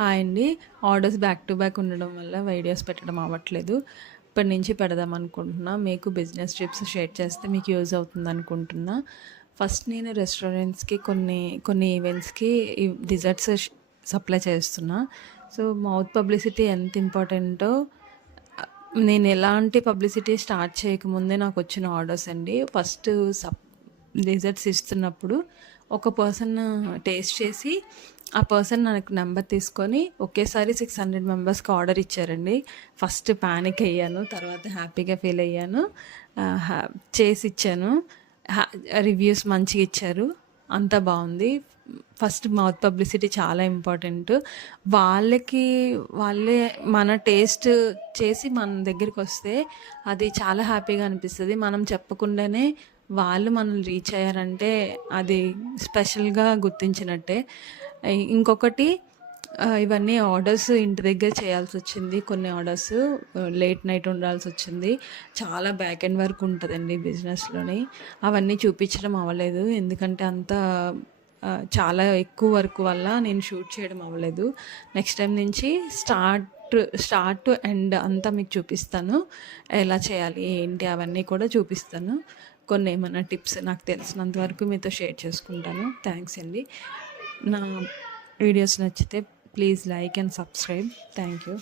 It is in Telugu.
హాయ్ అండి ఆర్డర్స్ బ్యాక్ టు బ్యాక్ ఉండడం వల్ల వీడియోస్ పెట్టడం అవ్వట్లేదు. ఇప్పటి నుంచి పెడదాం అనుకుంటున్నా. మీకు బిజినెస్ ట్రిప్స్ షేర్ చేస్తే మీకు యూజ్ అవుతుంది అనుకుంటున్నా. ఫస్ట్ నేను రెస్టారెంట్స్కి కొన్ని కొన్ని ఈవెంట్స్కి డిజర్ట్స్ సప్లై చేస్తున్నా. సో మౌత్ పబ్లిసిటీ ఎంత ఇంపార్టెంటో నేను ఎలాంటి పబ్లిసిటీ స్టార్ట్ చేయకముందే నాకు వచ్చిన ఆర్డర్స్ అండి. ఫస్ట్ సప్ డిజర్ట్స్ ఇస్తున్నప్పుడు ఒక పర్సన్ టేస్ట్ చేసి ఆ పర్సన్ నాకు నెంబర్ తీసుకొని ఒకేసారి సిక్స్ హండ్రెడ్ మెంబర్స్కి ఆర్డర్ ఇచ్చారండి. ఫస్ట్ ప్యానిక్ అయ్యాను తర్వాత హ్యాపీగా ఫీల్ అయ్యాను. చేసి ఇచ్చాను. రివ్యూస్ మంచిగా ఇచ్చారు. అంతా బాగుంది. ఫస్ట్ మౌత్ పబ్లిసిటీ చాలా ఇంపార్టెంట్ వాళ్ళకి వాళ్ళే మన టేస్ట్ చేసి మన దగ్గరికి వస్తే అది చాలా హ్యాపీగా అనిపిస్తుంది. మనం చెప్పకుండానే వాళ్ళు మనల్ని రీచ్ అయ్యారంటే అది స్పెషల్గా గుర్తించినట్టే. ఇంకొకటి ఇవన్నీ ఆర్డర్స్ ఇంటి దగ్గర చేయాల్సి వచ్చింది. కొన్ని ఆర్డర్స్ లేట్ నైట్ ఉండాల్సి వచ్చింది. చాలా బ్యాక్ ఎండ్ వర్క్ ఉంటుందండి బిజినెస్లోని. అవన్నీ చూపించడం అవ్వలేదు. ఎందుకంటే అంత చాలా ఎక్కువ వర్క్ వల్ల నేను షూట్ చేయడం అవ్వలేదు. నెక్స్ట్ టైం నుంచి స్టార్ట్ స్టార్ట్ టు ఎండ్ అంతా మీకు చూపిస్తాను. ఎలా చేయాలి ఏంటి అవన్నీ కూడా చూపిస్తాను. కొన్ని ఏమైనా టిప్స్ నాకు తెలిసినంత వరకు మీతో షేర్ చేసుకుంటాను. థ్యాంక్స్ అండి. నా వీడియోస్ నచ్చితే please like and subscribe. Thank you.